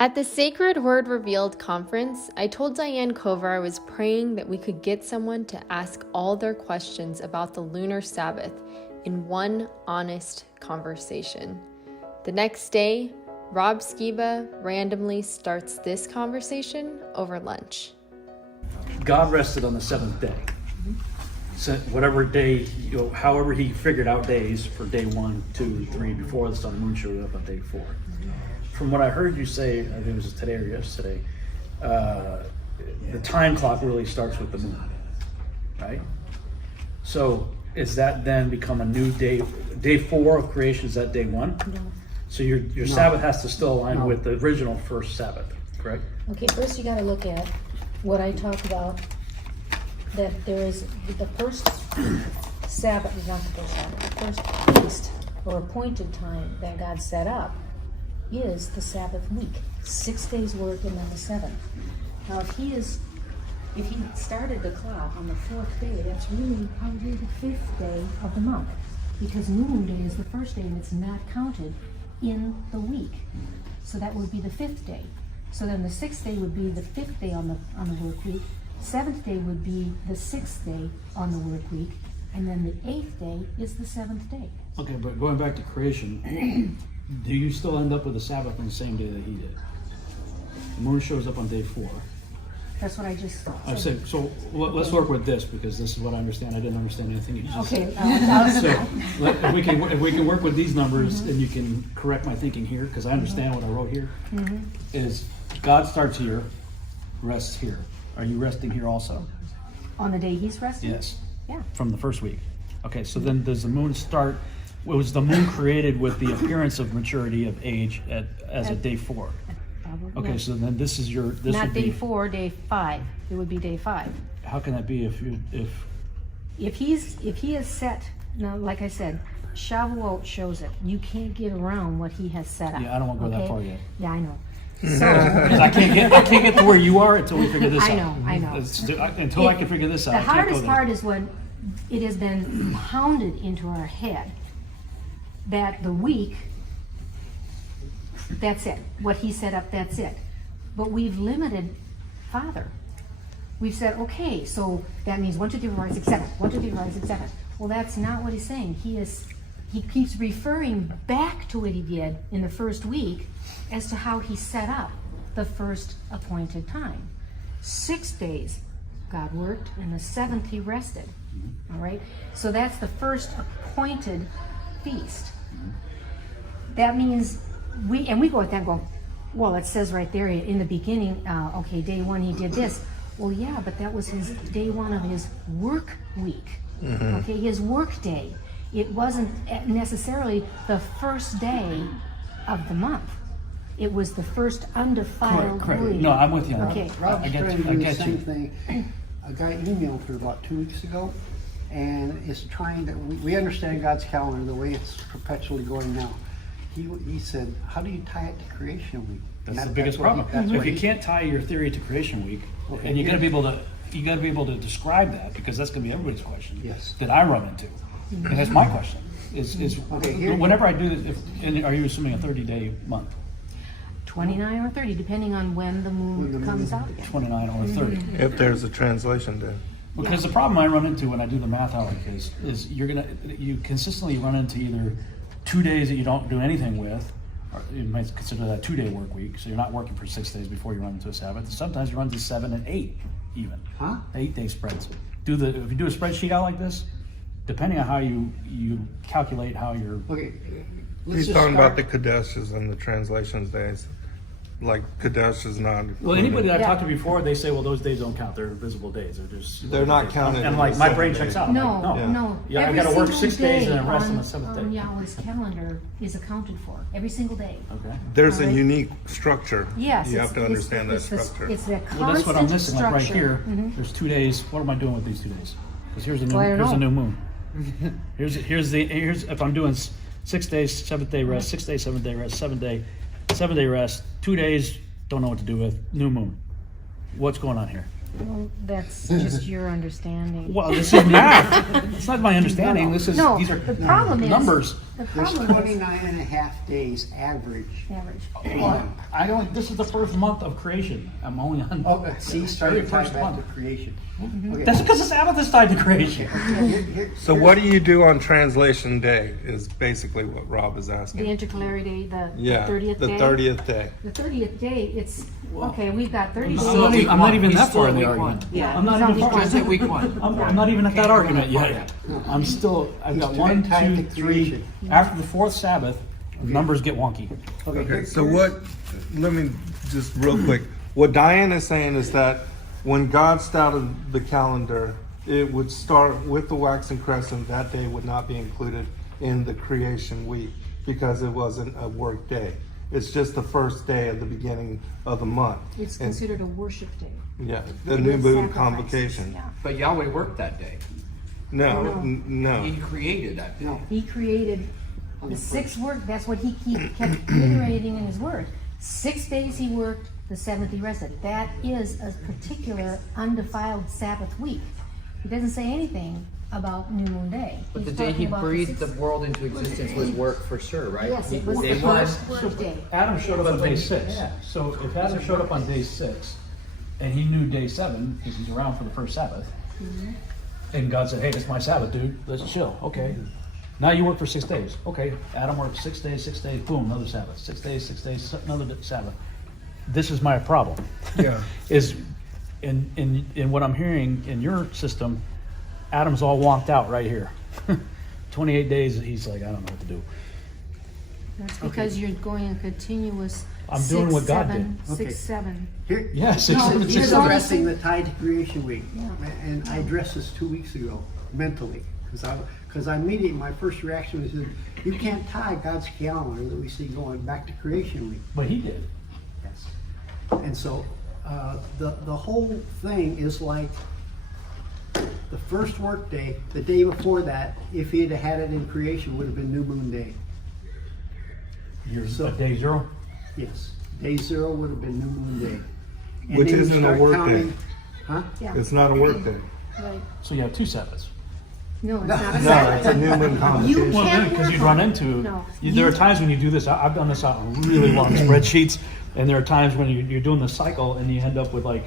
At the Sacred Word Revealed conference, I told Diane Covher I was praying that we could get someone to ask all their questions about the Lunar Sabbath in one honest conversation. The next day, Rob Skiba randomly starts this conversation over lunch. God rested on the seventh day. So whatever day, however he figured out days for day 1, 2, 3 before the sun and moon showed up on day 4. From what I heard you say, I think it was today or yesterday, the time clock really starts with the moon, right? So is that then become a new day? Day 4 of creation, is that day 1? No. So your Sabbath has to still align with the original first Sabbath, correct? Okay, first you gotta look at what I talked about, that there is the first Sabbath, not the first Sabbath, the first feast or appointed time that God set up is the Sabbath week. 6 days work and then the 7th. Now if he started the clock on the 4th day, that's really probably the 5th day of the month, because New Moon Day is the first day and it's not counted in the week. So that would be the 5th day. So then the 6th day would be the 5th day on the work week. 7th day would be the 6th day on the work week, and then the 8th day is the 7th day. Okay, but going back to creation, do you still end up with the Sabbath on the same day that he did? The moon shows up on day 4. That's what I just said. I said, so let's work with this, because this is what I understand. I didn't understand anything you just Okay, said. So if we can work with these numbers, and you can correct my thinking here, because I understand what I wrote here, is God starts here, rests here. Are you resting here also? On the day he's resting? Yes. Yeah. From the first week. Okay, so then does the moon start, was the moon created with the appearance of maturity of age as a day 4? Probably. Okay, No. so then this is your, this Not would day be, 4, day 5. It would be day 5. how can that be if If he is set, now like I said, Shavuot shows it. You can't get around what he has set up. Yeah, I don't want to go that okay? far yet. Yeah, I know. So, Because I can't get to where you are until we figure this out. I know. Until I can figure this out, I The can't go hardest there. part is when it has been pounded into our head that the week, that's it. What he set up, that's it. But we've limited Father. We've said, okay, so that means 1, 2, 3, 4, 5, 6, 7. 1, 2, 3, 4, 5, 6, 7. Well, that's not what he's saying. He keeps referring back to what he did in the first week as to how he set up the first appointed time. 6 days God worked, and the 7th he rested. All right? So that's the first appointed feast. That means we go at that and go, well, it says right there in the beginning, okay, day 1 he did this. Well, yeah, but that was his day 1 of his work week. Okay, his work day. It wasn't necessarily the first day of the month. It was the first undefiled Correct. week. No, I'm with you. Okay. Rob's I get trying you. to I do the get same you. thing. A guy emailed her about 2 weeks ago, and is trying to, we understand God's calendar the way it's perpetually going now. He said, how do you tie it to creation week? That's And the biggest what he- problem. that's If what you he- can't tie your theory to creation week, Okay, and you gotta here- be able to describe that, because that's gonna be everybody's question. Yes. That I run into, and that's my question. Is Okay, here- whenever I do this, and are you assuming a 30-day month, 29 or 30, depending on when the moon comes out again. 29 or 30? If there's a translation day. Because the problem I run into when I do the math out like this is you consistently run into either 2 days that you don't do anything with, or you might consider that a 2-day work week, so you're not working for 6 days before you run into a Sabbath. And sometimes you run to 7 and 8 even. Huh? 8-day spreads. If you do a spreadsheet out like this, depending on how you calculate how you're, Okay, let's He's just talking start. about the Kadeshes and the translations days. Like Kadesh is not. well, anybody that I've Yeah. talked to before, they say, well, those days don't count. They're invisible days. They're just. They're not counted And in like the my 7 brain days. checks out. I'm No, like, no. Yeah, I Every gotta work single 6 days and then day rest on the 7th day. on Yahweh's calendar is accounted for. Every single day. Okay. There's a Alright. unique structure. Yes. You have to understand that it's the- structure. It's that constant Well, that's what I'm missing. Like right structure. here, there's 2 days. What am I doing with these 2 days? Because here's a Well, I don't here's a know. new moon. here's if I'm doing 6 days, 7th day rest, 6 days, 7th day rest, 7th day rest, 2 days, don't know what to do with, new moon. What's going on here? Well, that's just your understanding. Well, this is math. It's not my understanding. This is No, these are the problem is- numbers. The There's problem is 29 and a half days average. average. This is the first month of creation. I'm only on. Oh, see, starting to tie first back to month. creation. Okay. That's because the Sabbath is tied to creation. So what do you do on translation day is basically what Rob is The asking. intercalary day, the Yeah, 30th the day. 30th day. The 30th day, it's, okay, we've got 30 days. I'm not even He's that still far in at the week argument. one. Yeah, I'm not he's on even week far. Just at week one. I'm not even at that argument yet. I'm still. I've got He's 1, tied 2, to 3. creation. After the fourth Sabbath, numbers get wonky. Okay, so what, let me just real quick. What Diane is saying is that when God started the calendar, it would start with the waxing crescent. That day would not be included in the creation week because it wasn't a work day. It's just the first day of the beginning of the month. It's And- considered a worship day. Yeah, the With new moon sacrifices, convocation. yeah. But Yahweh worked that day. No, No. no. He created that day. No. He created the 6 work, that's what he kept reiterating in his word. 6 days he worked, the 7th he rested. That is a particular undefiled Sabbath week. He doesn't say anything about New Moon Day. But the He's day talking he about breathed the sixth- world into existence was work for sure, right? Yes, it was Day the one. first work day. Adam showed up on day 6. Yeah. So if Adam showed up on day 6, and he knew day 7 because he's around for the first Sabbath, and God said, "Hey, this is my Sabbath, dude. Let's chill." Okay. Now you work for 6 days. Okay. Adam worked 6 days. 6 days. Boom, another Sabbath. 6 days. 6 days. Another Sabbath. This is my problem. Yeah. Is in what I'm hearing in your system, Adam's all wonked out right here. 28 days. He's like, I don't know what to do. That's because you're going a continuous I'm doing what God did. 6, Okay. 7. Here, Yeah, 6, No, 7, here's 6, here's all 7. addressing the tie to creation week. Yeah. And I addressed this 2 weeks ago, mentally. Because I immediately, my first reaction was, you can't tie God's calendar that we see going back to creation week. But he did. Yes. And so, the whole thing is like, the first work day, the day before that, if he had it in creation, would have been New Moon Day. You're So- at day 0. Yes. Day 0 would have been New Moon Day. And Which then you isn't a start work counting- day. Huh? Yeah. It's not a work day. Right. So you have 2 Sabbaths. No, it's not a No, it's a Sabbath. new moon You convocation. can't Because work you run on it. into, No. there are times when you do this, I've done this on really long spreadsheets, and there are times when you're doing the cycle and you end up with like,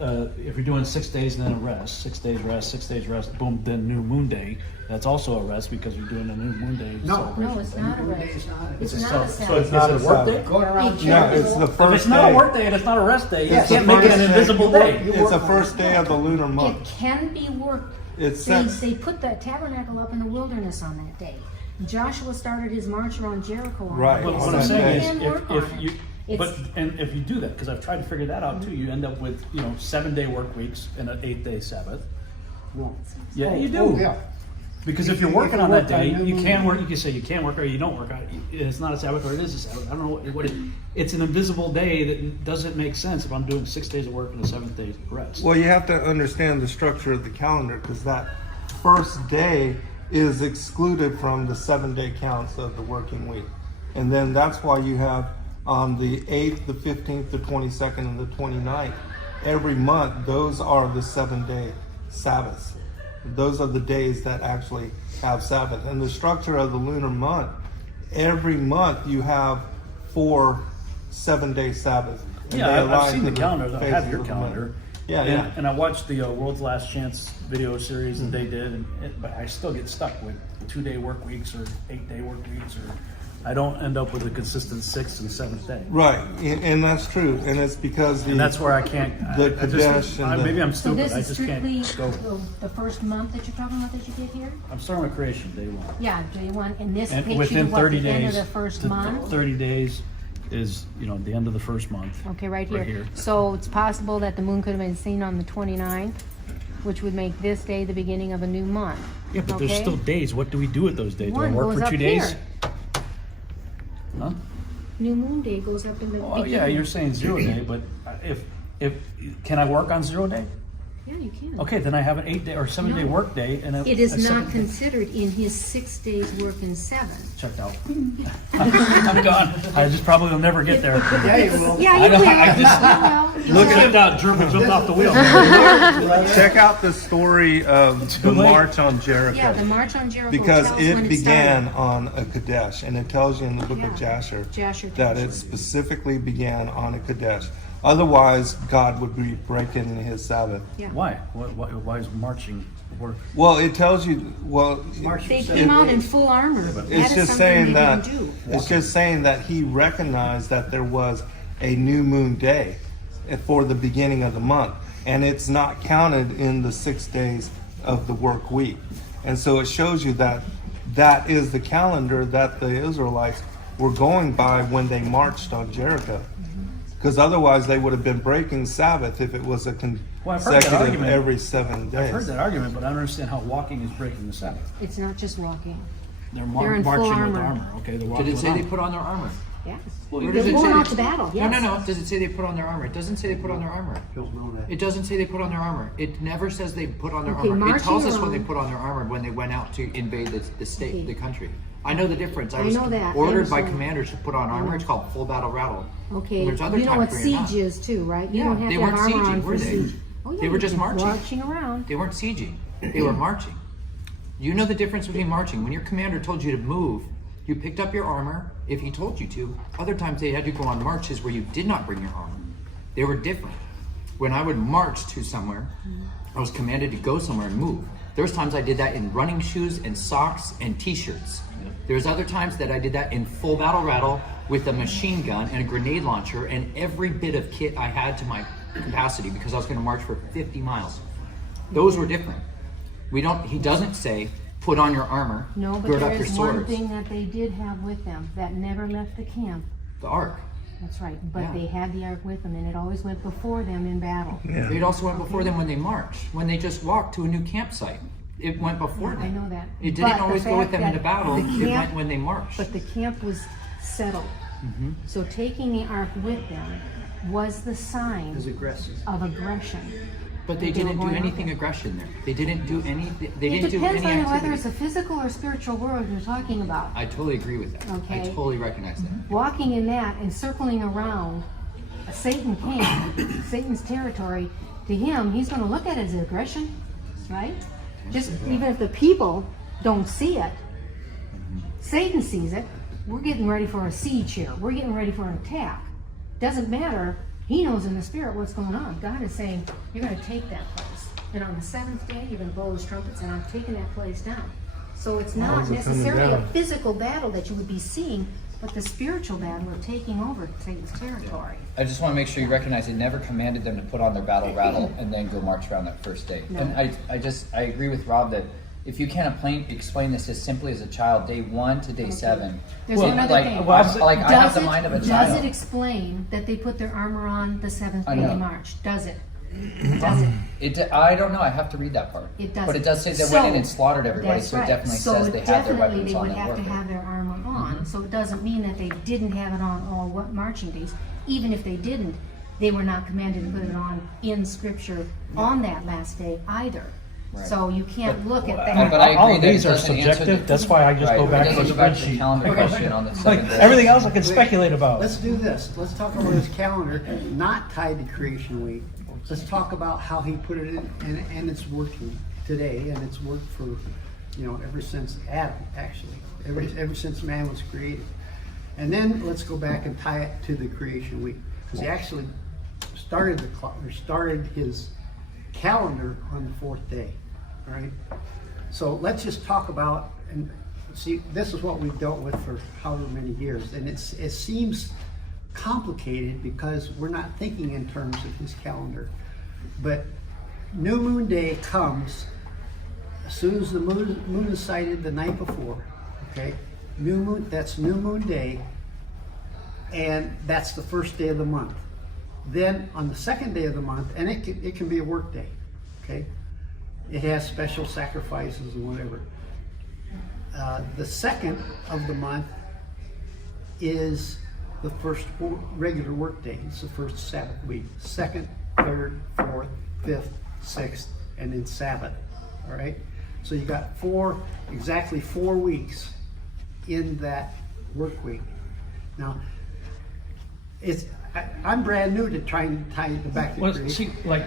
if you're doing 6 days and then a rest, 6 days rest, 6 days rest, boom, then New Moon Day, that's also a rest because you're doing a New Moon Day No. celebration. No, it's not a New Moon Day rest. is not a- It's So- not a so Sabbath. is it a work Sabbath. day? Going around. No, it's the If first it's not a day. work day and it's not a rest day, you Yes, can't the make it first an day. invisible You work- day. you It's the first day of the lunar It month. can be worked. It's They, set. they put the tabernacle up in the wilderness on that day. Joshua started his march around Jericho on Right. that But day. what So I'm you saying can is, work on if it. you, It's- but, and if you do that, because I've tried to figure that out too, you end up with, 7-day work weeks and an 8-day Sabbath. No. Yeah, you do. Oh, yeah. Because if If you're you- working if you on that work on day, New you Moon can Day. work, you can say you can work or you don't work. It's not a Sabbath or it is a Sabbath. I don't know what it, it's an invisible day that doesn't make sense if I'm doing 6 days of work and a 7th day of rest. Well, you have to understand the structure of the calendar because that first day is excluded from the 7-day counts of the working week. And then that's why you have on the 8th, the 15th, the 22nd, and the 29th, every month, those are the 7-day Sabbaths. Those are the days that actually have Sabbath. And the structure of the lunar month, every month you have 4 7-day Sabbaths. And they Yeah, I've align seen to the calendars. I phases have your of the month. calendar. Yeah, and, yeah. and I watched the World's Last Chance video series that they did, but I still get stuck with 2-day work weeks or 8-day work weeks, or I don't end up with a consistent 6th and 7th day. Right, and that's true, and it's because And that's where I can't. The I Kadesh and the- maybe I'm So stupid. this I is just strictly can't go. the first month that you're talking about that you get here? I'm starting with creation day 1. Yeah, day 1, and this And takes you within to what, 30 the end of days, the first the month? 30 days is the end of the first month. Okay, right Right here. here. So it's possible that the moon could have been seen on the 29th, which would make this day the beginning of a new month. Yeah, but there's Okay? still days. What do we do with those days? Do I One work goes for up 2 days? here. Huh? New moon day goes up in the Oh yeah, beginning. you're saying 0 day, but if can I work on 0 day? Yeah, you can. Okay, then I have an 8-day or 7-day No. work day and It is a not second day. considered in his 6 days work in 7. Checked out. I'm gone. I just probably will never get there. Yeah, you will. Yeah, I you know, will. I just- You will. Look at that, German jumped off the wheel. Check out the story of the late. March on Jericho. Yeah, the March on Jericho Because tells when it it began started. on a Kadesh, and it tells you in the book of Yeah. Jasher Jasher that tells it you. specifically began on a Kadesh. Otherwise, God would be breaking his Sabbath. Yeah. Why? Why is marching work? Well, it tells you. Well, They came out in full armor. That it's is just something saying they that. didn't do. It's just saying that he recognized that there was a new moon day for the beginning of the month, and it's not counted in the 6 days of the work week. And so it shows you that that is the calendar that the Israelites were going by when they marched on Jericho. Because otherwise they would have been breaking Sabbath if it was a Well, I've heard that consecutive argument. every 7 days. I've heard that argument, but I don't understand how walking is breaking the Sabbath. It's not just walking. They're, They're in full marching with armor. armor. Okay, they're walking Did it with say they armor. put on their armor? Yes. Where They're does it going say out they- to battle. No, Yes. no, no. Does it say they put on their armor? It doesn't say they put on their armor. Don't know that. It doesn't say they put on their armor. It never says they put on their Okay, armor. It marching tells us when they around. put on their armor when they went out to invade the state, Okay. the country. I know the difference. I I was know that. I ordered by understand. commanders to put on armor. It's called full battle rattle. Okay, And there's other you know times what where you're not. siege is too, right? You Yeah, don't have they to have weren't armor sieging, on were for they? siege. Oh, yeah, They were just you're marching. marching around. They weren't sieging. They were marching. You know the difference between marching. When your commander told you to move, you picked up your armor if he told you to. Other times they had you go on marches where you did not bring your armor. They were different. When I would march to somewhere, I was commanded to go somewhere and move. There's times I did that in running shoes and socks and t-shirts. There's other times that I did that in full battle rattle with a machine gun and a grenade launcher and every bit of kit I had to my capacity because I was going to march for 50 miles. Those were different. He doesn't say, put on your armor, No, but gird there up your is one swords. thing that they did have with them that never left the camp. The ark. That's right, but Yeah. they had the ark with them, and it always went before them in battle. It also went before them when they marched, when they just walked to a new campsite. It went before them. I know that. It But didn't the always go with fact them into that battle. the It camp- went when they marched. But the camp was settled. Mm-hmm. So taking the ark with them was the sign Is aggressive. of aggression. But they They were didn't do going anything aggression there. They didn't do any. They It didn't do depends any on whether activity. it's a physical or spiritual world you're talking about. I totally agree with that. I Okay. totally recognize that. Walking in that and circling around a Satan camp, Satan's territory, to him, he's going to look at it as aggression, right? Just even if the people don't see it, Satan sees it. We're getting ready for a siege here. We're getting ready for an attack. Doesn't matter. He knows in the spirit what's going on. God is saying, you're going to take that place. And on the 7th day, you're going to blow those trumpets, and I'm taking that place down. So it's not How's it coming necessarily a down? physical battle that you would be seeing, but the spiritual battle of taking over Satan's territory. I just want to make sure you recognize it never commanded them to put on their battle rattle and then go march around that first day. No. And I agree with Rob that if you can't explain this as simply as a child, day 1 to day 7. There's Well, another like, thing. well, I have the mind of a Does child. it explain that they put their armor on the 7th I day know. they marched? Does it? Does it? I don't know. I have to read that part. It doesn't. But it does say they So, went in and slaughtered everybody, That's so it right. definitely So says they had their definitely weapons they on would that have to warfare. have their armor on. So it doesn't mean that they didn't have it on all what marching days. Even if they didn't, they were not commanded to put it on in Scripture on that last day either. Right. So you can't look at But that. I agree All of that it these are doesn't answer subjective. the- That's why I just Right, go it back to doesn't the go back to the spreadsheet. calendar question on the Like 7 days. everything else I can speculate about. Let's do this. Let's talk about his calendar, not tied to creation week. Let's talk about how he put it in, and it's working today, and it's worked for, ever since Adam, actually, ever since man was created. And then let's go back and tie it to the creation week, because he actually started his calendar on the 4th day, all right? So let's just talk about, and see, this is what we've dealt with for however many years, and it seems complicated because we're not thinking in terms of his calendar. But New Moon Day comes as soon as the moon is sighted the night before, okay? New Moon, that's New Moon Day, and that's the first day of the month. Then on the 2nd day of the month, and it can be a work day, okay? It has special sacrifices and whatever. The 2nd of the month is the first regular work day. It's the first Sabbath week. 2nd, 3rd, 4th, 5th, 6th, and then Sabbath, all right? So you got exactly 4 weeks in that work week. Now, I'm brand new to trying to tie it back to Well, creation. see, like,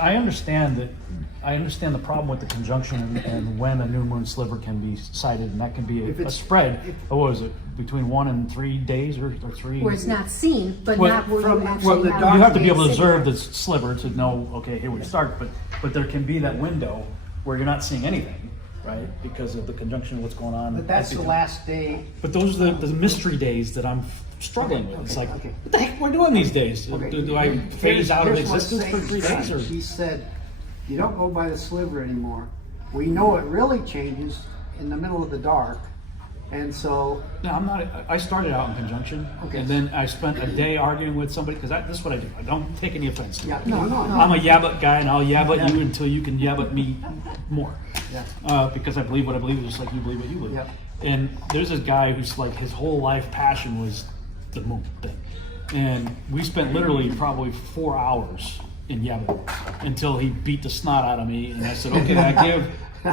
I understand the problem with the conjunction and when a new moon sliver can be sighted, and that can be If a it's- spread. if- What was it, between 1 and 3 days or 3? Where it's not seen, but Well, not where from- you from actually the have dark You have to be able to sitting observe there. the sliver to know, okay, here we start, but there can be that window where you're not seeing anything, right? Because of the conjunction of what's going on. But that's the last day. But those are the mystery days that I'm struggling with. It's like, okay. what the heck we're doing these days? Okay. Do I phase out of Here's what existence for 3 Satan days? said. Or? He said, you don't go by the sliver anymore. We know it really changes in the middle of the dark. And so, No, I'm not. I started out in conjunction, Okay. and then I spent a day arguing with somebody because this is what I do. I don't take any offense. yeah, no. I'm a yabbut guy, and I'll yabbut you until you can yabbut me more. Yeah. Because I believe what I believe, just like you believe what you believe. Yeah. And there's this guy who's like, his whole life passion was the moon thing, and we spent literally probably 4 hours in yabbut until he beat the snot out of me, and I said, okay, I give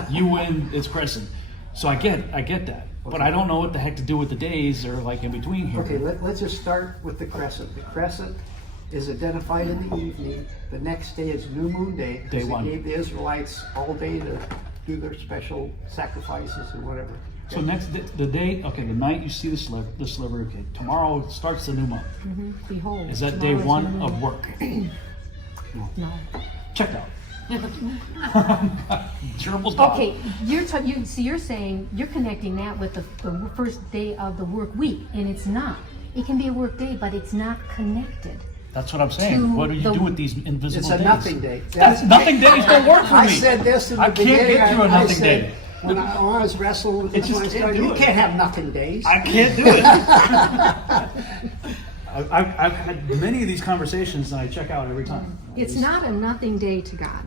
you win. It's crescent. So I get that. But I don't know what the heck to do with the days or like in between here. Okay, let's just start with the crescent. The crescent is identified in the evening. The next day is New Moon Day. Day because one. They gave the Israelites all day to do their special sacrifices and whatever. So the day, okay, the night you see the sliver, okay, tomorrow starts the new month. Behold. Is that day tomorrow is 1 your of new- work? No. Checked out. Gerbils gone. Okay, you're saying, you're connecting that with the first day of the work week, and it's not. It can be a work day, but it's not connected. That's what I'm saying. To What do you the- do with these invisible It's days? a nothing day. That's nothing days don't work for me. I said this in the I can't beginning. get through a I nothing said, day. When I was wrestling with It this, just when I can't started, do you it. can't have nothing days. I can't do it. I've had many of these conversations and I check out every time. It's not a nothing day to God.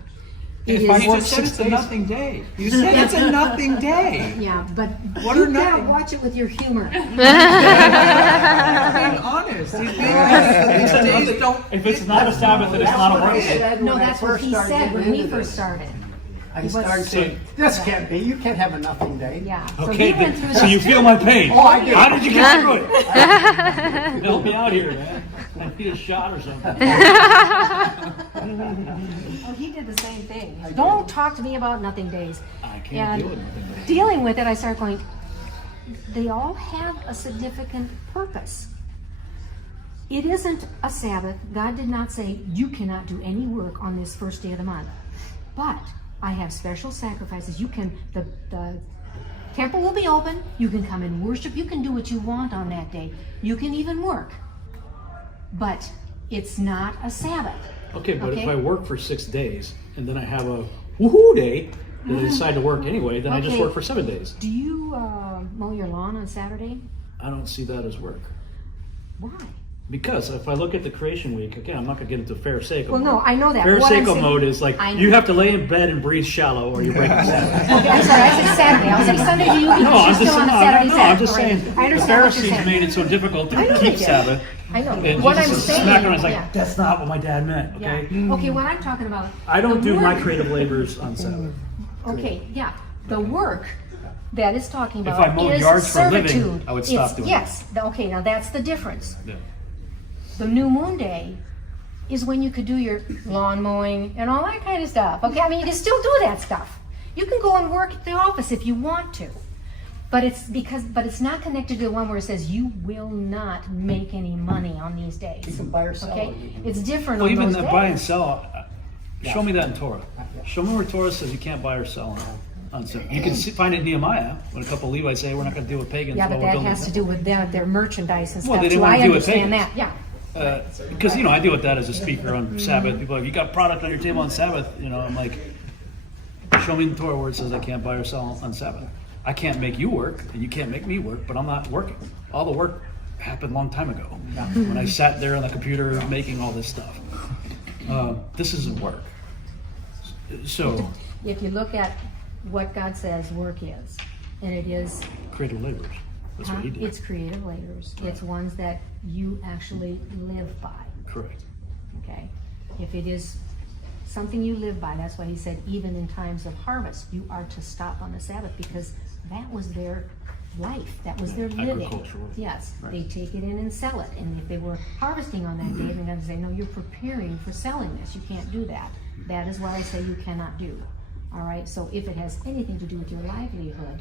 It If I is- work You just said 6 it's a days. nothing day. You said it's a nothing day. Yeah, but What you are gotta nothing? watch it with your humor. He's being honest. He's being honest. These days don't. If it's not a Sabbath, then it's not a what I work day. said No, when I that's what first he started said getting when we into first this. started. I He was- started saying, this can't be, you can't have a nothing day. Yeah. So Okay, he went through so this you too. feel my pain. Oh, I do. How did you get through it? Help me out here, man. I need a shot or something. Oh, he did the same thing. Don't talk to me about nothing days. I can't And deal with nothing days. dealing with it, I started going, they all have a significant purpose. It isn't a Sabbath. God did not say, you cannot do any work on this first day of the month. But I have special sacrifices. You can, the temple will be open. You can come and worship. You can do what you want on that day. You can even work. But it's not a Sabbath. Okay, but if Okay. I work for 6 days and then I have a woohoo day, then I decide to work anyway, then I just Okay. work for 7 days. Do you mow your lawn on Saturday? I don't see that as work. Why? Because if I look at the creation week, again, I'm not going to get into Pharisaical Well, no, mode. I know that. What I'm Pharisaical saying- mode is like, I know. you have to lay in bed and breathe shallow or you're breaking Sabbath. Okay, I'm sorry, I said Saturday. I was like, Sunday to you because No, I'm you're just still saying, on a Saturday no, I'm just Sabbath. saying, All right. I the understand what you're Pharisees saying. made it so difficult I know to they keep did. Sabbath. I know. And What Jesus I'm is saying, smacking on us like, yeah. that's not what my dad meant, Yeah. okay? Okay, what I'm talking about. I don't the do my work- creative labors on Sabbath. Okay, yeah. The work that is talking If about I mowed is yards for a living, servitude. I would stop It's- doing yes. Okay, now that's the difference. Yeah. The new moon day is when you could do your lawn mowing and all that kind of stuff. Okay, I mean, you can still do that stuff. You can go and work at the office if you want to. But it's not connected to the one where it says you will not make any money on these days. You can buy or sell. Okay, it's different Well, on even those the days. buy and sell, show me that in Torah. Show me where Torah says you can't buy or sell on Sabbath. You can find it in Nehemiah when a couple of Levites say we're not going to deal with pagans. Yeah, while but we're that building has to the do with their merchandise and Well, stuff they didn't too. want to I deal with understand pagans. that. Yeah. Because I deal with that as a speaker on Sabbath. People are like, you got product on your table on Sabbath. I'm like, show me in Torah where it says I can't buy or sell on Sabbath. I can't make you work, and you can't make me work, but I'm not working. All the work happened a long time ago when I sat there on the computer making all this stuff. This isn't work. So, If you look at what God says work is, and it is, creative labors. That's what he did. it's creative labors. It's ones that you actually live by. Correct. Okay, if it is something you live by. That's why he said, even in times of harvest, you are to stop on the Sabbath, because that was their life. That was their living. Agricultural. Yes, Right. they take it in and sell it. And if they were harvesting on that day, they're going to say, no, you're preparing for selling this. You can't do that. That is what I say you cannot do. All right, so if it has anything to do with your livelihood,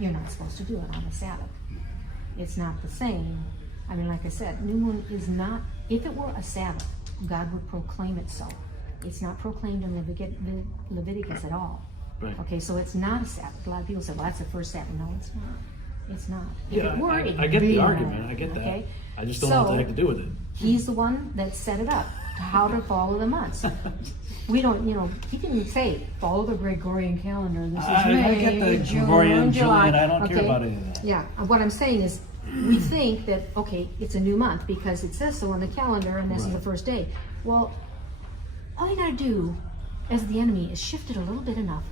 you're not supposed to do it on the Sabbath. It's not the same. I mean, like I said, new moon is not, if it were a Sabbath, God would proclaim it so. It's not proclaimed in Leviticus at all. Right. Okay, so it's not a Sabbath. A lot of people say, well, that's the first Sabbath. No, it's not. It's not. If Yeah, it were, I it'd get be the more, argument. I get that. okay? I just don't know what the heck to do with it. He's the one that set it up, how to follow the months. We don't, he can say, follow the Gregorian calendar. This is I May, get the June, Gregorian, July. Julian. I don't care okay? about any of that. Yeah, what I'm saying is, we think that, okay, it's a new month because it says so on the calendar and this is the first day. Well, all you gotta do as the enemy is shift it a little bit enough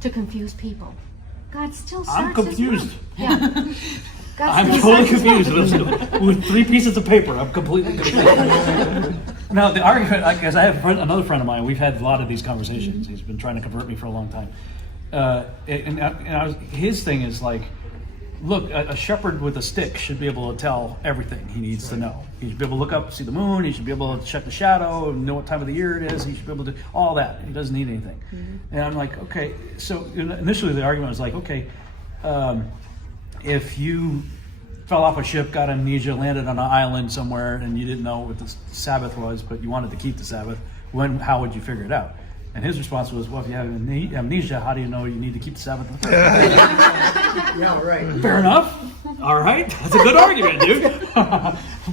to confuse people. God still starts I'm confused. His month. Yeah. God I'm still totally starts his confused with 3 pieces of paper. I'm completely confused. Now the argument, because I have another friend of mine, we've had a lot of these conversations. He's been trying to convert me for a long time, his thing is like, look, a shepherd with a stick should be able to tell everything he needs to know. He should be able to look up, see the moon. He should be able to check the shadow and know what time of the year it is. He should be able to do all that. He doesn't need anything. And I'm like, okay. So initially the argument was like, okay, if you fell off a ship, got amnesia, landed on an island somewhere, and you didn't know what the Sabbath was, but you wanted to keep the Sabbath, how would you figure it out? And his response was, well, if you have amnesia, how do you know you need to keep the Sabbath? Yeah, right. Fair enough. All right, that's a good argument, dude.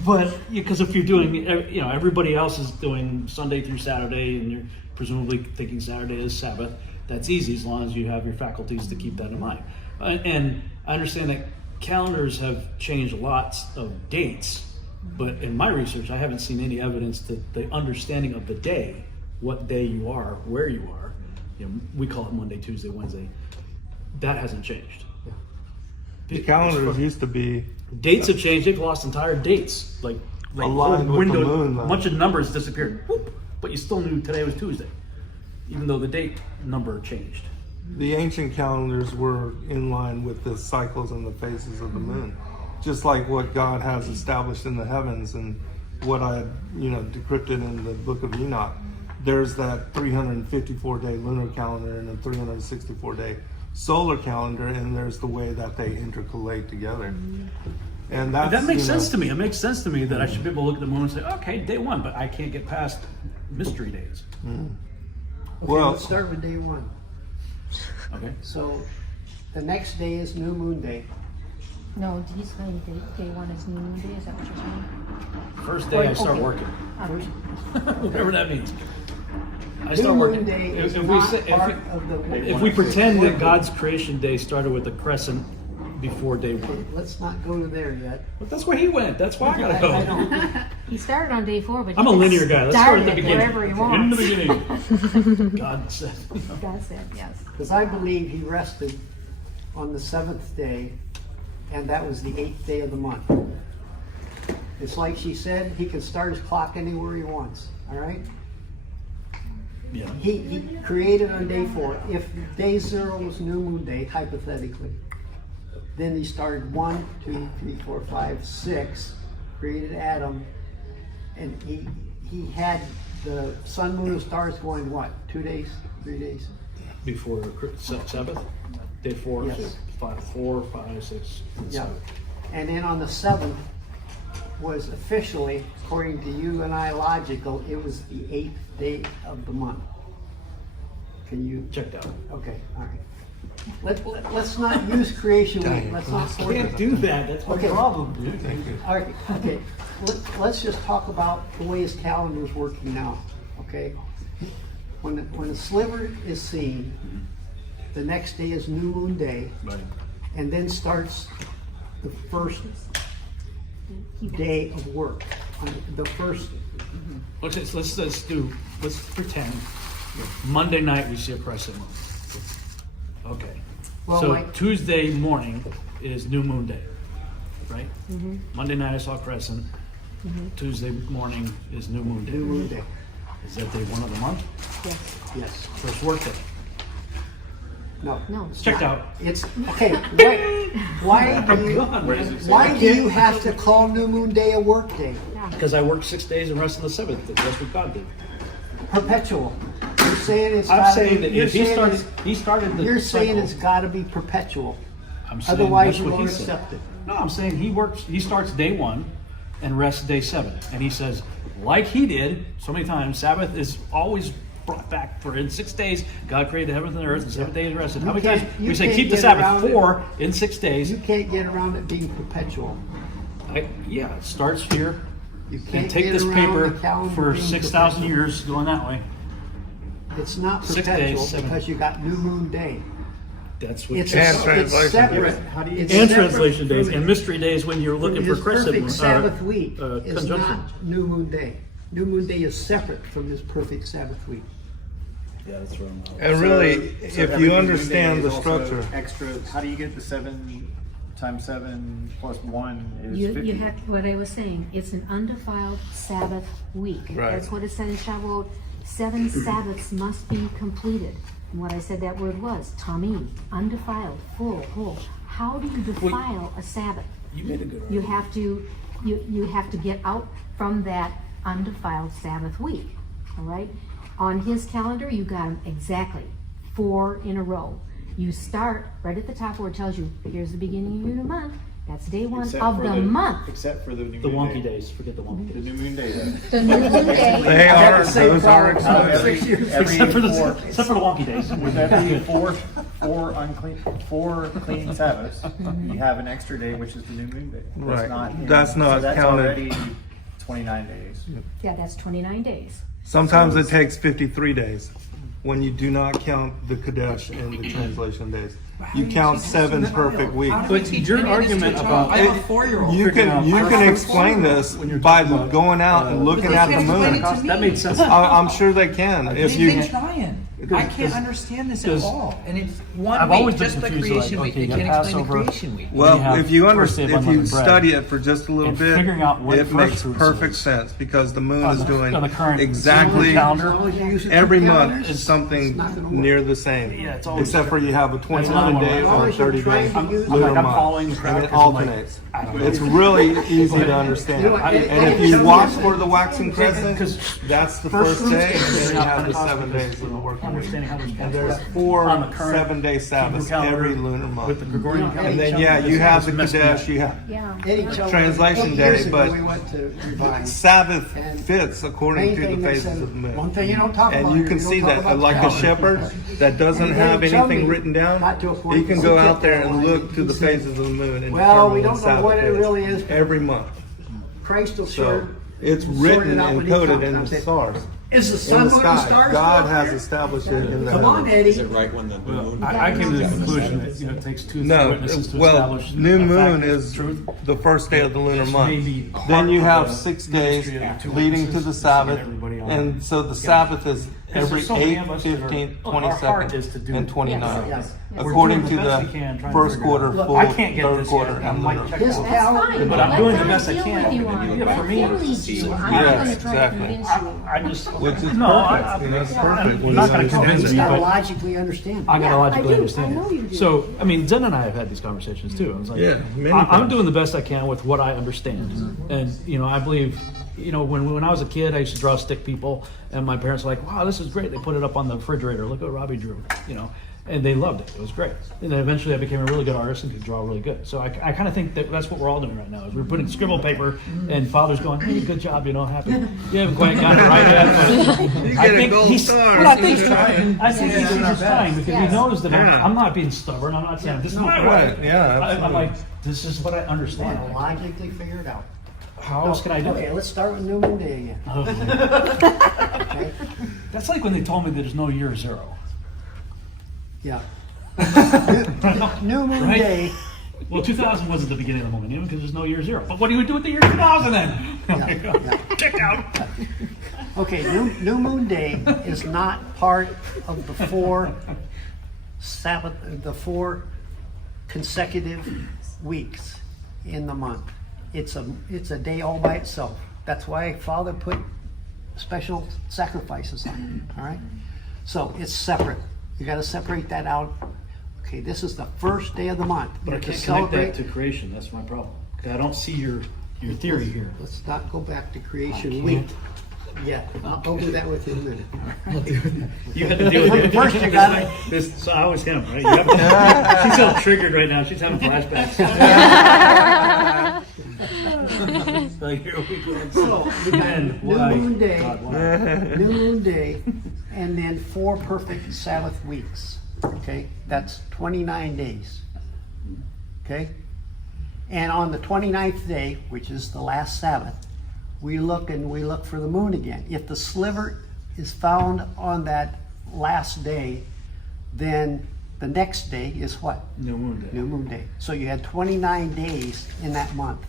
But because if you're doing, everybody else is doing Sunday through Saturday, and you're presumably thinking Saturday is Sabbath, that's easy as long as you have your faculties to keep that in mind. And I understand that calendars have changed lots of dates, but in my research, I haven't seen any evidence that the understanding of the day, what day you are, where you are, we call it Monday, Tuesday, Wednesday, that hasn't changed. The calendars used to be Dates have changed. They've lost entire dates. Like aligned whole with the window, moon. a bunch of numbers disappeared. Whoop, but you still knew today was Tuesday, even though the date number changed. The ancient calendars were in line with the cycles and the phases of the moon, just like what God has established in the heavens and what I decrypted in the book of Enoch. There's that 354-day lunar calendar and a 364-day solar calendar, and there's the way that they intercalate together. And That makes sense to me. It makes sense to me that I should be able to look at the moon and say, okay, day 1, but I can't get past mystery days. Okay, Well- let's start with day 1. Okay. So the next day is new moon day. No, he's saying day 1 is new moon day. Is that what you're saying? First day I start Okay. working, First, whatever that means. I New start moon working. day is If not part of the if we pretend that God's creation day started with the crescent before day 1, Let's not go to there yet. but that's where he went. That's why I gotta go. I know. he started on day 4, but I'm a he can linear guy. Let's start at the beginning. wherever he In wants. the beginning. God said. God said yes. Because I believe he rested on the 7th day, and that was the 8th day of the month. It's like she said, he can start his clock anywhere he wants, all right? Yeah. He created on day 4. If day 0 was new moon day, hypothetically, then he started 1, 2, 3, 4, 5, 6, created Adam, and he had the sun, moon, and stars going what? 2 days, 3 days? Before Sabbath, day 4, Yes. so 4, 5, 6, and Yeah. 7. And then on the 7th was officially, according to you and I logical, it was the 8th day of the month. Can you? Checked out. Okay, all right. Let's not use creation week. Let's not force it. do that. That's my Okay. problem, dude. All right, okay. Let's just talk about the way his calendar is working now, okay? When a sliver is seen, the next day is new moon day, Right. and then starts the first day of work. The first, Let's pretend Monday night we see a crescent moon. Okay. Well, So like- Tuesday morning is new moon day, right? Monday night I saw crescent. Tuesday morning is new moon day. new moon day. Is that day 1 of the month? Yes. Yes. First work day. No. No. It's checked out. It's, okay, why do you have to call New Moon Day a work day? Because I worked 6 days and rested the 7th. That's what God did. Perpetual. You're saying it's I'm gotta saying be, that you're if he saying started, it's- he started the You're saying cycle. it's gotta be perpetual. I'm saying Otherwise that's you what won't he said. accept it. No, I'm saying he starts day 1 and rests day 7. And he says, like he did so many times, Sabbath is always brought back for in 6 days, God created the heavens and the earth, and 7 days rested. How many times we say keep the Sabbath 4 in 6 days? You can't get around it being perpetual. Yeah, it starts here. You And can't take get this around paper the calendar for being 6,000 perpetual. years going that way. It's not 6 days, perpetual 7. because you got New Moon Day. It's what It's, And it's translation separate. days. How do you and translation days and mystery days when you're looking for His crescent perfect Sabbath week is conjunction. not New Moon Day. New Moon Day is separate from his perfect Sabbath week. Yeah, that's where I'm at. And really, So if every you New Moon understand Day the is also structure, extra, how do you get the 7 times 7 plus 1 is You 50? have, what I was saying, it's an undefiled Sabbath week. Right. That's what it said in Shavuot. 7 Sabbaths must be completed. And what I said that word was, tamim, undefiled, full, whole. How do you defile a Sabbath? You made a good You argument. have to, you have to get out from that undefiled Sabbath week, all right? On his calendar, you got them exactly 4 in a row. You start right at the top where it tells you, here's the beginning of the month. That's day 1 Except of for the month. Except for the New The Moon wonky Day. days. Forget the wonky The days. New Moon Day though. The new moon day. they are, the same those are problem. excluded. Except for the four, except for the wonky days. with every four cleaning Sabbaths, you have an extra day, which is the New Moon Day. Right. Not That's not so that's counted. already 29 days. Yeah, that's 29 days. Sometimes it takes 53 days when you do not count the Kadesh and the translation days. You count 7 perfect weeks. But your argument about I have a 4-year-old. You can explain this by going out and looking at the moon. that made sense. I'm sure they can. If They've you been trying. I can't understand this at because all. And it's one I've week, always been just the confused, creation like, week. okay, They you can't got explain the Passover, creation week. you well, have if you first day of if you unleavened bread. study it for just a little And bit, figuring out what it first makes fruits perfect is. sense because the moon On is the- doing on the current exactly calendar. every month It's is something not gonna work. near the same. Yeah, it's always Except for you have a another 29 one. day or Always 30 trying day to use- lunar I'm month. following the crowd And it 'cause I'm like, alternates. I don't know. It's really easy to understand. And if you watch for the waxing crescent, that's the first day, and then you have the 7 days of the working week. Understanding how there's And there's on 4 the current 7-day Sabbaths calendar every lunar with month. the Gregorian calendar. And then, yeah, you have the Kadesh, you have Yeah. Eddie told me Translation 20 years day, ago but we went to Revise. Sabbath And fits according Main to the thing they phases said, of the moon. one thing you don't talk about And you here, can you see don't talk that, about like a calendar. shepherd that doesn't And have they tell anything me, written down, not to a point, he can but go we out kept there that and line. look to He the said, phases of the moon and well, we determine don't when know Sabbath what it really is. every month. Christ will So sure it's sort written it out and when he coded comes. in And I'm the saying, stars, is the in sun, the moon, and sky. stars? God go has up there? established it in the Come on, heavens. Eddie. Is it right when the new moon? I came to the conclusion that it takes 2 No, witnesses to well, establish new a fact moon of is truth. the first day of the lunar This month. may be part Then you of have the 6 days ministry of the 2 leading to witnesses the to Sabbath, get everybody on and board. so the Sabbath is Because every there's so many 8th, of us that are- 15th, look, our heart is to 22nd, do- and 29th, Yes, yes. according We're to doing the best the we can, trying to first figure quarter, out. Look, full, I can't get third this quarter, yet. and I'm like, lunar. check His out. calendar. But I'm Let doing the them best I deal can. with you on it. Yeah, for me, Let them lead you. I'm Yeah, not gonna try to exactly. convince you. I just Which is no, perfect. You know, it's perfect. I'm not going to You convince just me, gotta but logically understand. I got to Yeah, logically I do. understand I know it. you do. So, I mean, Zen and I have had these conversations too. I was like, Yeah, many I'm times. doing the best I can with what I understand, and I believe. When I was a kid, I used to draw stick people, and my parents were like, "Wow, this is great!" They put it up on the refrigerator. Look what Robbie drew, and they loved it. It was great. And then eventually, I became a really good artist and could draw really good. So I kind of think that that's what we're all doing right now. Is we're putting scribble paper, and Father's going, "Hey, good job, happy." You haven't quite got it right yet, but I think he's trying. I think he's just trying because he knows that I'm not being stubborn. I'm not saying this is my way. Right, yeah, I'm absolutely. like, this is what I understand. Logically figure it out. How else can I do Okay, it? let's start with New Moon Day again. Okay? That's like when they told me there's no year 0. Yeah. New Moon Right? Day. Well, 2000 wasn't the beginning of the millennium because there's no year 0. But what do you do with the year 2000 then? Yeah. Check out. Okay, New Moon Day is not part of the 4 Sabbath, the 4 consecutive weeks in the month. It's a day all by itself. That's why Father put special sacrifices on it, all right? So it's separate. You gotta separate that out. Okay, this is the first day of the month. But I You're to can't connect celebrate. that to creation. That's my problem. 'Cause I don't see your theory here. Let's not go back to I creation can't. week. Yeah, I'll do that with you in a minute. You had to deal with it. First you gotta- So I was him, right? She's all triggered right now. She's having flashbacks. Like, here we go. So, we got And New why? Moon Day, God, why? New Moon Day, and then 4 perfect Sabbath weeks. Okay, that's 29 days. Okay, and on the 29th day, which is the last Sabbath, we look for the moon again. If the sliver is found on that last day, then the next day is what? New Moon Day. New Moon Day. So you had 29 days in that month.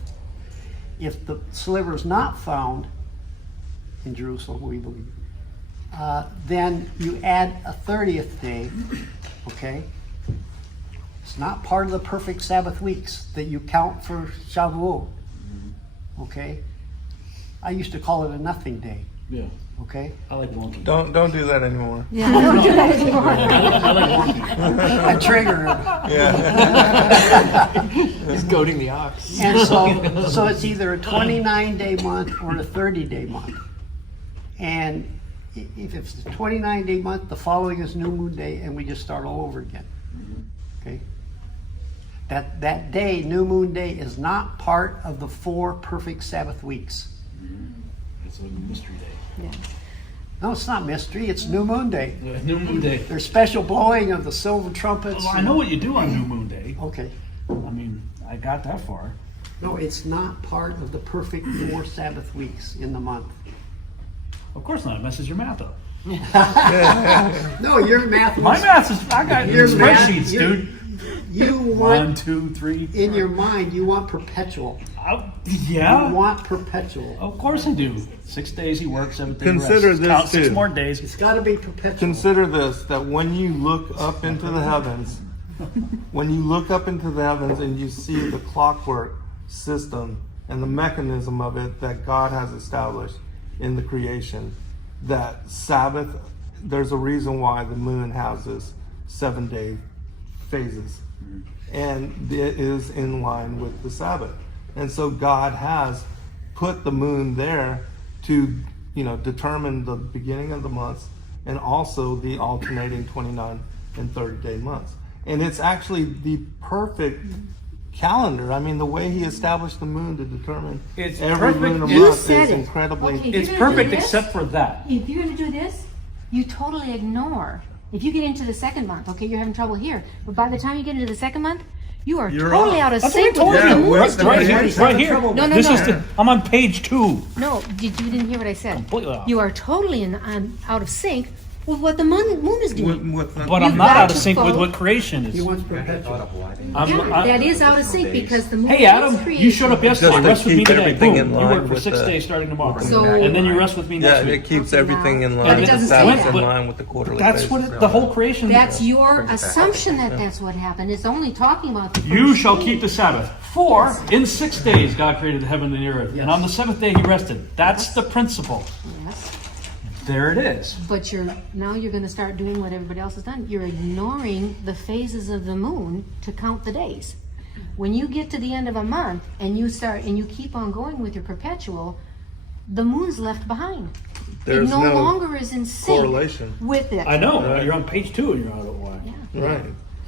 If the sliver is not found in Jerusalem, we believe, then you add a 30th day, okay? It's not part of the perfect Sabbath weeks that you count for Shavuot, okay? I used to call it a nothing day, Yeah. okay? I like wonky. Don't do that anymore. Yeah, don't do that anymore. I like wonky. I trigger him. Yeah. He's goading the ox. And so it's either a 29-day month or a 30-day month. And if it's a 29-day month, the following is New Moon Day, and we just start all over again. Okay? That day, New Moon Day, is not part of the 4 perfect Sabbath weeks. It's a mystery day. Yeah. No, it's not mystery. It's New Moon Day. New Moon Day. There's special blowing of the silver trumpets. Well, I know what you do on New Moon Day. Okay. I mean, I got that far. No, it's not part of the perfect 4 Sabbath weeks in the month. Of course not. It messes your math up. No, your math. My math is, I got Your math- spreadsheets, your- dude. You 1, want, 2, 3. in your mind, you want perpetual. Yeah. You want perpetual. Of course I do. 6 days he works, 7th day Consider rests. this, Count 6 too. more days. It's got to be perpetual. Consider this, that when you look up into the heavens, and you see the clockwork system and the mechanism of it that God has established in the creation, that Sabbath, there's a reason why the moon houses 7-day phases. And it is in line with the Sabbath. And so God has put the moon there to, determine the beginning of the months and also the alternating 29 and 30-day months. And it's actually the perfect calendar. I mean, the way he established the moon to determine It's every perfect. lunar You month said is it. incredibly... Okay. It's You're gonna do perfect this? except for that. If you're going to do this, you totally ignore. If you get into the second month, okay, you're having trouble here. But by the time you get into the second month, you're totally off. out of That's sync what I with told the you. moon Yeah, is we're- doing. Right here. Right here. No, This no. is I'm on page 2. No, you didn't hear what I said. Completely off. You are totally out of sync with what the moon is doing. With the- But You've I'm not got out of to sync with follow- what creation He is. wants perpetual. That is out of sync because the moon Hey is Adam, creation. you showed up yesterday. Just to Rest with me keep today. everything Boom. in You line work for with 6 the- days starting tomorrow. So- And then you rest with me Yeah, next it week. keeps Okay, everything now- in But line it with the doesn't say Sabbath, that. in line with the quarterly That's phases. what the whole creation That's is. your assumption that that's what happened. It's only talking about the You first shall day. keep the Sabbath. For in 6 days God created the heaven and the earth. And on the 7th day he rested. That's the principle. Yes. There it is. But now you're going to start doing what everybody else has done. You're ignoring the phases of the moon to count the days. When you get to the end of a month and you keep on going with your perpetual, the moon's left behind. There's it no no longer is in sync correlation. with it. I know. You're on page 2 and you're out of why. Yeah. Right.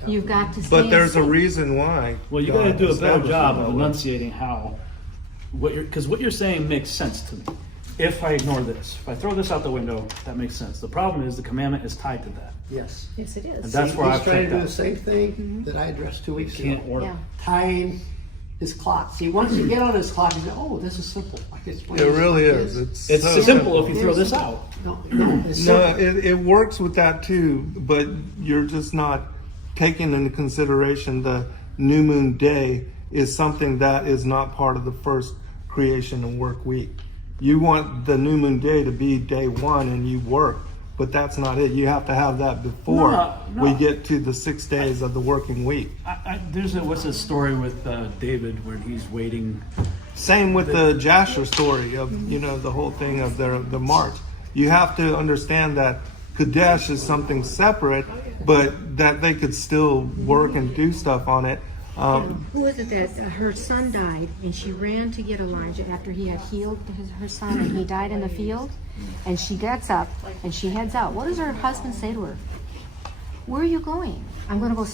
You've got to stay But in there's a sync. reason why. Well, you got to God do a better established job it of that way. enunciating how, because what you're saying makes sense to me. If I ignore this, if I throw this out the window, that makes sense. The problem is the commandment is tied to that. Yes. Yes, it And is. that's where He's I've trying to checked do the out. same thing that I addressed 2 weeks ago. Can't work. Yeah. Tying his clock. See, once you get on his clock, you go, oh, this is simple. I can explain It this really like is. this. It's so simple if you throw this out. No, it's No, simple. it works with that too, but you're just not taking into consideration the new moon day is something that is not part of the first creation and work week. You want the new moon day to be day 1 and you work, but that's not it. You have to have that before No. we get to the 6 days of the working week. There's what's a story with David where he's waiting. Same with the Jasher story of, the whole thing of the march. you have to understand that Kadesh is something separate, but that they could still work and do stuff on it. Who was it that her son died and she ran to get Elijah after he had healed her son and he died in the field? And she gets up and she heads out. What does her husband say to her? Where are you going? I'm going to go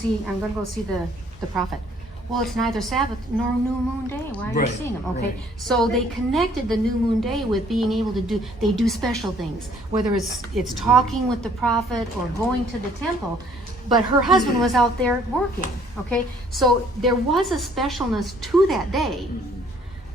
see the prophet. Well, it's neither Sabbath nor new moon day. Why are you seeing him? Okay, so they connected the new moon day with being able to do special things, whether it's talking with the prophet or going to the temple. But her husband was out there working. Okay, so there was a specialness to that day,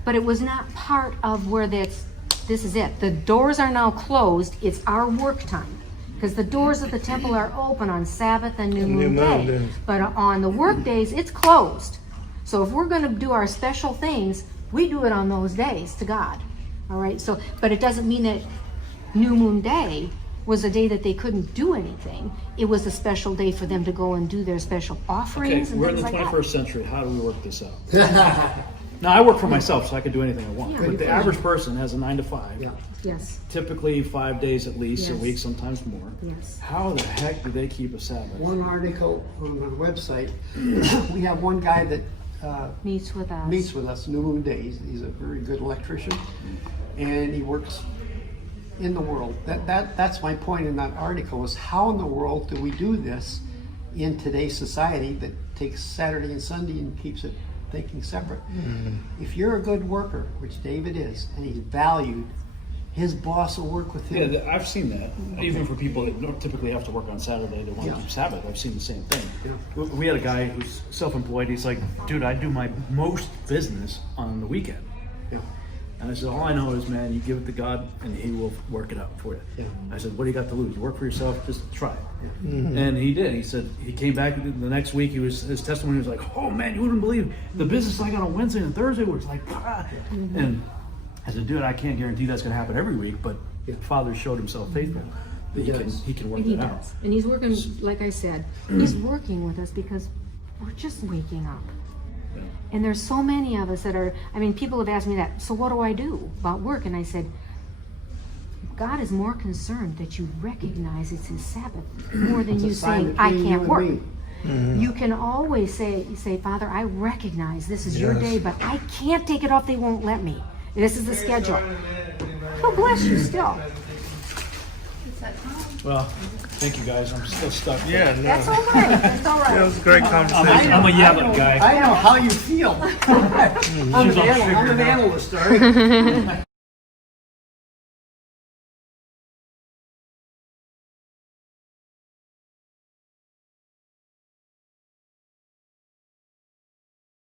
but it was not part of where this is it. The doors are now closed. It's our work time. Because the doors of the temple are open on Sabbath and New Moon Day. But on the work days, it's closed. So if we're going to do our special things, we do it on those days to God. All right? So, but it doesn't mean that New Moon Day was a day that they couldn't do anything. It was a special day for them to go and do their special offerings and we're in things the like 21st century. How do we work this out? Now, I work for myself, so I can do anything I want. Yeah, but you the can. average person has a 9 to 5. Yeah. Yes. Typically 5 days at least, a Yes. week, sometimes more. Yes. How the heck do they keep a Sabbath? One article on the website, we have one guy that Meets with us. meets with us New Moon Day. He's a very good electrician, and he works in the world. That's my point in that article, is how in the world do we do this in today's society that takes Saturday and Sunday and keeps it thinking separate? If you're a good worker, which David is, and he's valued, his boss will work with him. Yeah, I've seen that. Even for people that don't typically have to work on Saturday, they want to Yeah. keep Sabbath. I've seen the same thing. We had a guy who's self-employed. He's like, dude, I do my most business on the weekend. And I said, all I know is, man, you give it to God and he will work it out for you. I said, what do you got to lose? You work for yourself, just try it. And he did. He said, he came back the next week, his testimony was like, oh man, you wouldn't believe the business I got on Wednesday and Thursday was like, ah. And I said, dude, I can't guarantee that's going to happen every week, but Father showed himself faithful that he can work And he that out. does. And he's working, like I said, he's working with us because we're just waking up. And there's so many of us that are, I mean, people have asked me that, so what do I do about work? And I said, God is more concerned that you recognize it's his Sabbath more than you saying, I can't work. You can always say, Father, I recognize this is your day, but I can't take it off. They won't let me. This is the schedule. He'll bless you still. Well, thank you guys. I'm still stuck. Yeah, no. That's all right. That's all It right. was a great conversation. I'm a yelling guy. I know how you feel. I'm an analyst, all right?